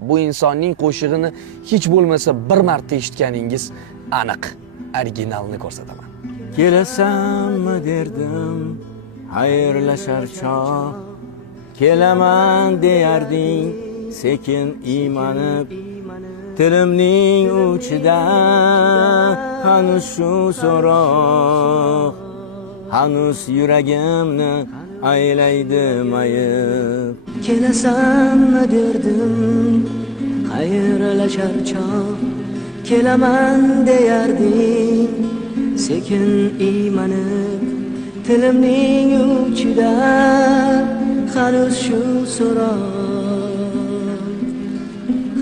Bu insonning qo'shig'ini hech bo'lmasa bir marta eshitganingiz aniq. Originalni ko'rsataman. Kelasanmi derdim, xayrlashar chog'. Kelaman deyarding, sekin iymanib. Tilimning uchida hanuz shu so'roq. Hanuz yuragimni aylaydi mayib. Kelasanmi derdim, xayrlashar chog'. Kelaman deyarding, sekin iymanib. Tilimning uchida hanuz shu so'roq.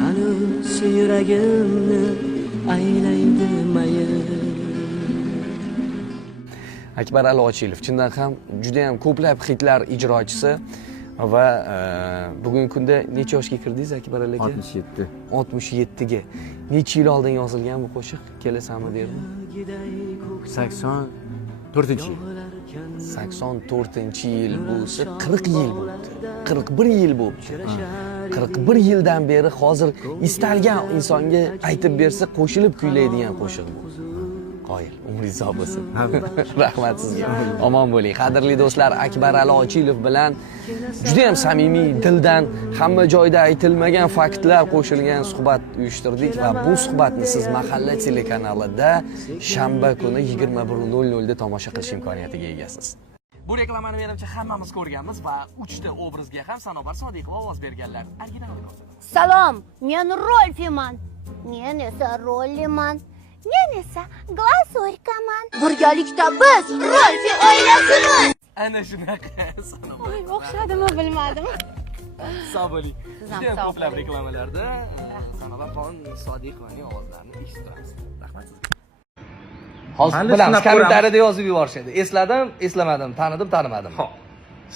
Hanuz yuragimni aylaydi mayib. Akbar Ali Ochilov chindan ham juda ham ko'plab hitlar ijrochisi va bugungi kunda necha yoshga kirdingiz Akbar Ali aka? 67. 67 ga. Necha yil oldin yozilgan bu qo'shiq? Kelasanmi derdim. 84-yil. 84-yil bo'lsa 40 yil bo'ldi. 41 yil bo'ldi. 41 yildan beri hozir istalgan insonga aytib bersa qo'shilib kuylaydigan qo'shiq bu. Qoyil, umringiz uzoq bo'lsin. Rahmat sizga. Omon bo'ling. Qadrli do'stlar, Akbar Ali Ochilov bilan juda ham samimiy, dildan hamma joyda aytilmagan faktlar qo'shilgan suhbat uyushtirdik va bu suhbatni siz Mahalla telekanalida shanba kuni 21:00 da tomosha qilish imkoniyatiga egasiz. Bu reklamani menimcha hammamiz ko'rganmiz va 3 ta obrazga ham Sanobar Sodiqova ovoz berganlar. Originalni ko'rsataman. Salom, men Rolfiman. Men esa Rolliman. Men esa Glasorkaman. Birgalikda biz Rolfi oilasimiz. Ana shunaqa Sanobar. Oy, o'xshadimi bilmadim. Sog' bo'ling. Juda ham ko'plab reklamalarda Sanobar Sodiqovaning ovozlarini eshitamiz. Rahmat sizga. Hozir bilamiz, kommentariyada yozib yuborishadi. Esladim, eslamadim, tanidim, tanimadim. Xo'p,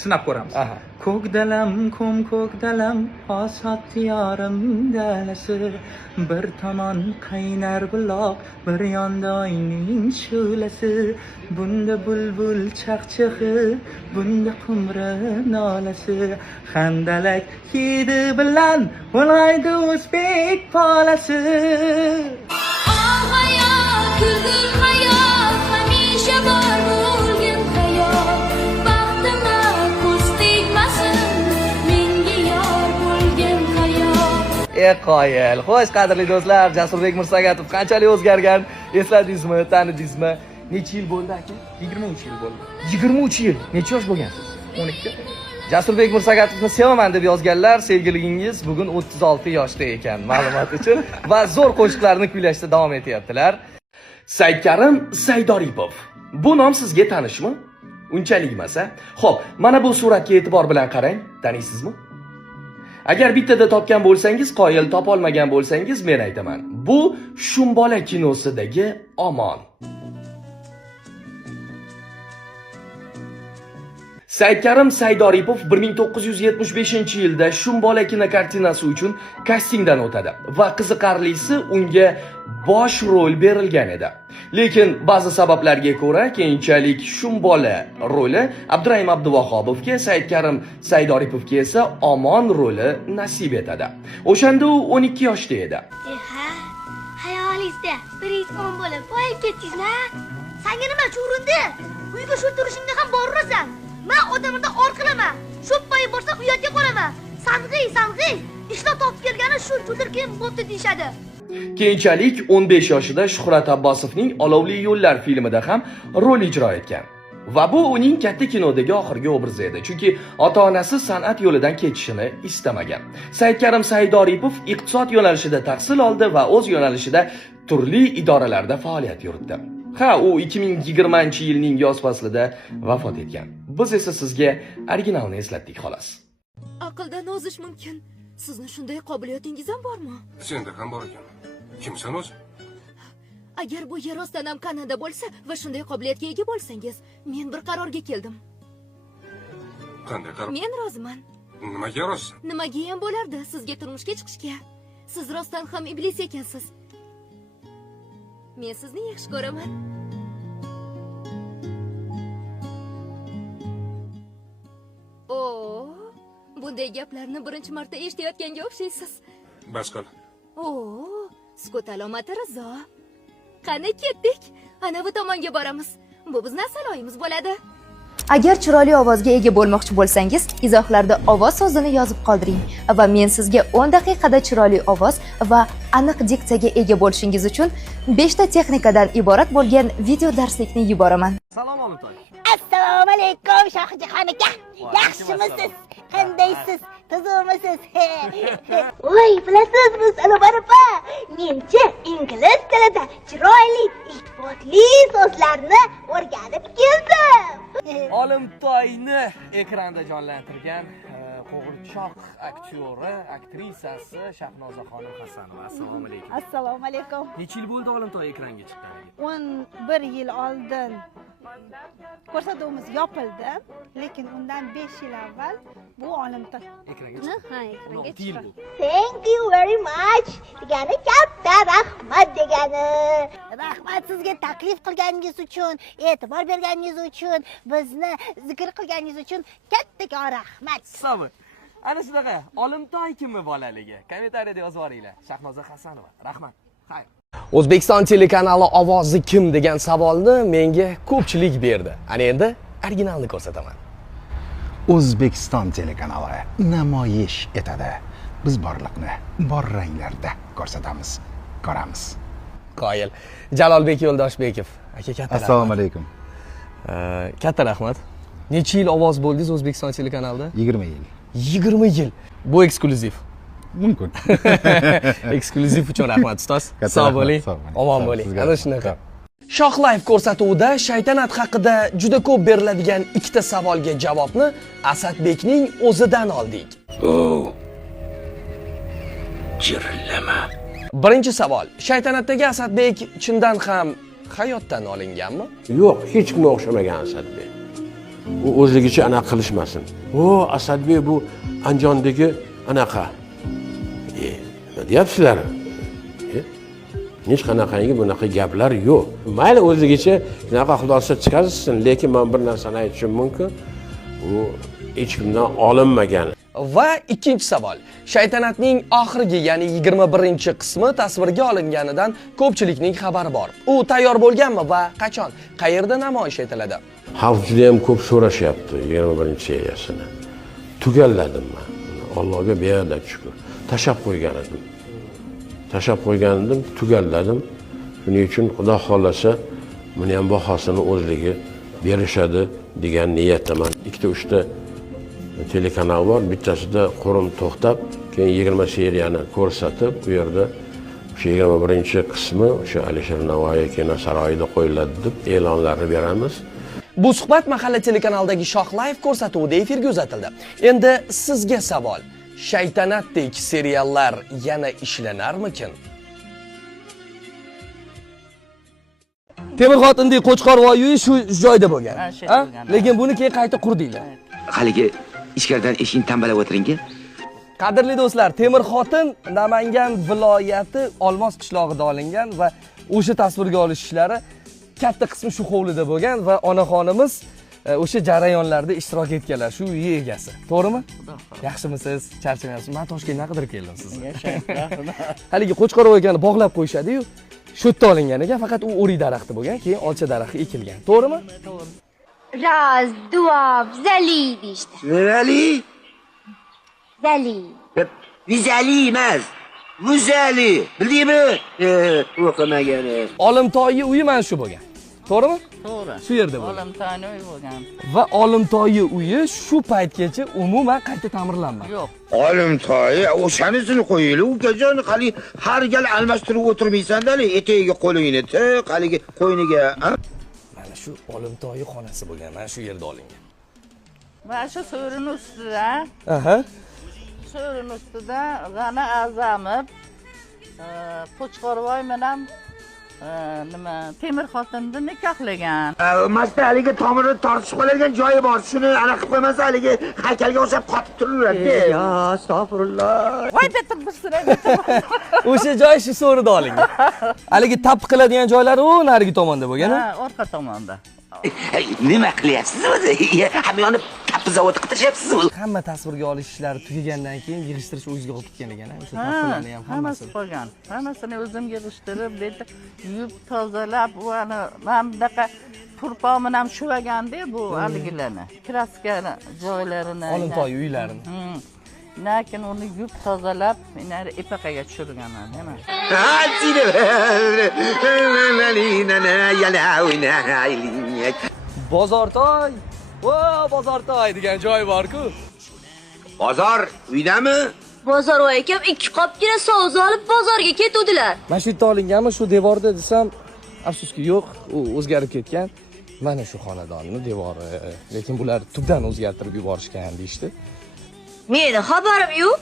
sinab ko'ramiz. Aha. Ko'k dalam, osat yorim dalasi. Bir tomon qaynar buloq, bir yonda oyning shu'lasi. Bunda bulbul chaqchig'i, bunda qumri nolasi. Handalak hidi bilan ulg'aydi o'zbek polasi. Kulgin hayot, hamisha bor bo'lgin hayot. Baxtimga ko'z tegmasin, menga yor bo'lgin hayot. Qoyil. Xo'sh, qadrli do'stlar, Jasurbek Mirsagatov qanchalik o'zgargan? Esladingizmi, tanidingizmi? Necha yil bo'ldi aka? 23 yil bo'ldi. 23 yil. Necha yosh bo'lgansiz? 12. Jasurbek Mirsagatovni sevaman deb yozganlar, sevgiligingiz bugun 36 yoshda ekan, ma'lumot uchun va zo'r qo'shiqlarni kuylashda davom etyaptilar. Saidkarim Saidoripov. Bu nom sizga tanishmi? Unchalik emasa. Xo'p, mana bu suratga e'tibor bilan qarang. Taniysizmi? Agar bittada topgan bo'lsangiz, qoyil, topolmagan bo'lsangiz, men aytaman. Bu Shumbola kinosidagi Omon. Saidkarim Saidoripov 1975-yilda Shumbola kinokartinasi uchun kastingdan o'tadi va qiziqarlisi unga bosh rol berilgan edi. Lekin ba'zi sabablarga ko'ra keyinchalik Shumbola roli Abdurahim Abduvahobovga, Saidkarim Saidoripovga esa Omon roli nasib etadi. O'shanda u 12 yoshda edi. Ha, hayolingizda birinchi on bo'lib boyib ketdingizmi? Senga nima chuvrindi? Uyga shu turishingda ham borasan. Men odamda or qilaman. Shu pay borsa uyatga qolaman. Sang'iy, ishlab topib kelgani shu cho'dirkim bo'pti deyshadi. Keyinchalik 15 yoshida Shuhrat Abbosovning Olovli yo'llar filmida ham rol ijro etgan. Va bu uning katta kinodagi oxirgi obrazi edi, chunki ota-onasi san'at yo'lidan ketishini istamagan. Saidkarim Saidoripov iqtisod yo'nalishida tahsil oldi va o'z yo'nalishida turli idoralarda faoliyat yuritdi. Ha, u 2020-yilning yoz faslida vafot etgan. Biz esa sizga originalni eslatdik xolos. Aqldan ozish mumkin. Sizni shunday qobiliyatingiz ham bormi? Senda ham bor ekan. Kimsan o'zi? Agar bu yer ostidan ham Kanada bo'lsa va shunday qobiliyatga ega bo'lsangiz, men bir qarorga keldim. Qanday qaror? Men roziman. Nimaga rozisan? Nimaga ham bo'lardi sizga turmushga chiqishga? Siz rostdan ham iblis ekansiz. Men sizni yaxshi ko'raman. Bunday gaplarni birinchi marta eshitayotganga o'xshaysiz. bas qil. Oo, sukut alomati Rizo. Qani ketdik. Ana bu tomonga boramiz. Bu bizning saloyimiz bo'ladi. Agar chiroyli ovozga ega bo'lmoqchi bo'lsangiz, izohlarda ovoz sozini yozib qoldiring va men sizga 10 daqiqada chiroyli ovoz va aniq diksiyaga ega bo'lishingiz uchun 5 ta texnikadan iborat bo'lgan video darslikni yuboraman. Salom Olimtoy. Assalomu alaykum Shohjahon aka. Yaxshimisiz? Qandaysiz? Tuzumisiz? Voy, bilasizmi, Salomon opa? Mencha ingliz tilida chiroyli, iltifotli so'zlarni o'rganib keldim. Olimtoyni ekranda jonlantirgan qo'g'irchoq aktyori, aktrisasi Shahnozaxonim Hasanova. Assalomu alaykum. Assalomu alaykum. Necha yil bo'ldi Olimtoy ekranga chiqqaniga? 11 yil oldin ko'rsatuvimiz yopildi, lekin undan 5 yil avval bu Olimtoy Ekranga chiqqan. ha ekranga 6 yil chiqqan. bo'ldi. Thank you very much. Degani katta rahmat degani. Rahmat sizga taklif qilganingiz uchun, e'tibor berganingiz uchun, bizni zikr qilganingiz uchun kattakon rahmat. Hisobi. Ana shunaqa Olimtoy kimmi bolaligi? Kommentariyada yozib yuboringlar. Shahnoza Hasanova. Rahmat. Xayr. O'zbekiston telekanali ovozi kim degan savolni menga ko'pchilik berdi. Ana endi originalni ko'rsataman. O'zbekiston telekanali namoyish etadi. Biz borliqni bor ranglarda ko'rsatamiz, ko'ramiz. Qoyil. Jalolbek Yo'ldoshbekov. Aka katta rahmat. Assalomu alaykum. Katta rahmat. Necha yil ovoz bo'ldingiz O'zbekiston telekanalida? 20 yil. 20 yil. Bu eksklyuziv. Mumkin. Eksklyuziv uchun rahmat ustoz. Sog' bo'ling, omon bo'ling. Ana shunaqa. Shoh Live ko'rsatuvida shaytanat haqida juda ko'p beriladigan ikkita savolga javobni Asadbekning o'zidan oldik. Jirillama. Birinchi savol. Shaytanatdagi Asadbek chindan ham hayotdan olinganmi? Yo'q, hech kimga o'xshamagan Asadbek. U o'zligicha anaqa qilishmasin. O, Asadbek bu Andijondagi anaqa. Nima deyapsizlar? Hech qanaqangi bunaqa gaplar yo'q. Mayli o'zligicha shunaqa xulosa chiqarsin, lekin men bir narsani aytishim mumkin. U hech kimdan olinmagan. Va ikkinchi savol. Shaytanatning oxirgi, ya'ni 21-qismi tasvirga olinganidan ko'pchilikning xabari bor. U tayyor bo'lganmi va qachon, qayerda namoyish etiladi? Xalq juda ham ko'p so'rashyapti 21-seriyasini. Tugalladim men. Allohga beadad shukr. Tashab qo'ygan edim. Tugalladim. Shuning uchun Xudo xolasa buni ham bahosini o'zligi berishadi degan niyatdaman. 2-3 ta telekanal bor, bittasida qo'rim to'xtab, keyin 20 seriyani ko'rsatib, bu yerda o'sha 21-qismi o'sha Alisher Navoiy kino saroyida qo'yiladi deb e'lonlarni beramiz. Bu suhbat mahalla telekanalidagi Shoh Live ko'rsatuvida efirga uzatildi. Endi sizga savol. Shaytanatdek seriallar yana ishlanarmikin? Temir xotindek Qo'chqorvoyi shu joyda bo'lgan. Lekin buni keyin qayta qurdinglar. Haligi ichkaridan eshikni tambalab o'tiring-ki. Qadrli do'stlar, Temir xotin Namangan viloyati Olmos qishlog'ida olingan va o'sha tasvirga olish ishlari katta qismi shu hovlida bo'lgan va onaxonimiz o'sha jarayonlarda ishtirok etganlar, shu uy egasi. To'g'rimi? Yaxshimisiz? Charchamayapsiz? Men Toshkentdan qidirib keldim sizni. Haligi Qo'chqorvoyni bog'lab qo'yishadi-yu, shu yerda olingan ekan, faqat u o'rik daraxti bo'lgan, keyin olcha daraxti ekilgan. To'g'rimi? To'g'ri. Raz, dva, vzali deyishdi. Vali? Zali. Vizali emas. Muzali. Bildingmi? O'qimagani. Olimtoyi uyi mana shu bo'lgan. To'g'rimi? To'g'ri. Shu yerda bo'lgan. Olimtoyni uyi bo'lgan. Va Olimtoyi uyi shu paytgacha umuman qayta ta'mirlanmadi. Yo'q. Olimtoyi o'shanisini qo'yinglar. Ukajon, hali har gal almashtirib o'tirmaysan-da, etegiga qo'lingni tiq, haligi qo'yniga. Mana shu Olimtoyi xonasi bo'lgan, mana shu yerda olingan. Mana shu so'rini ustida, Aha. so'rini ustida G'ani A'zamov Qo'chqorvoy bilan nima Temir xotinni nikohlagan. Masta haligi tomiri tortishib qoladigan joyi bor. Shuni aniq qilib qo'ymasa haligi haykalga o'xshab qotib turaveradi. Ya, astag'firulloh. Voy bitta birsini. O'sha joy shu so'rida olingan. Haligi tap qiladigan joylari u narigi tomonda bo'lgan. Ha, orqa tomonda. Nima qilyapsiz o'zi? Hamyonni tappi zavodi qidirishyapsizmi? Hamma tasvirga olish ishlari tugagandan keyin yig'ishtirish o'ziga olib ketgan ekan, o'sha tappilarni ham hammasi hammasi. qolgan. Hammasini o'zim yig'ishtirib, bu yerda yuvib tozalab, u ana mana bunaqa turpomini ham shuvaganda bu haligilarni, kraska joylarini, Olintoy uylarini. Lekin uni yuvib tozalab, meni epaqaga tushirganman, nima? Bozortoy. Vo, Bozortoy degan joy bor-ku. Bozor uydami? Bozor akam 2 qopgina so'z olib bozorga ketuvdilar. Mana shu yerda olinganmi, shu devorda desam, afsuski yo'q, u o'zgarib ketgan. Mana shu xonadonni devori, lekin bular tubdan o'zgartirib yuborishgan deyshti. Meni xabarim yo'q.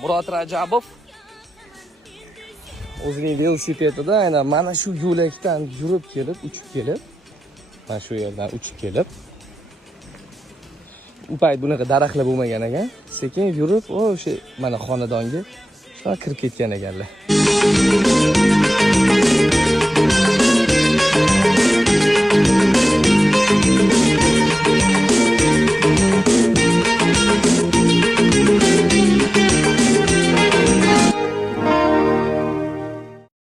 Murod Rajabov o'zining velosipedida aynan mana shu yo'lakdan yurib kelib, uchib kelib, mana shu yerdan uchib kelib, u payt bunaqa daraxtlar bo'lmagan ekan, sekin yurib, o'sha mana xonadonga kirib ketgan ekanlar.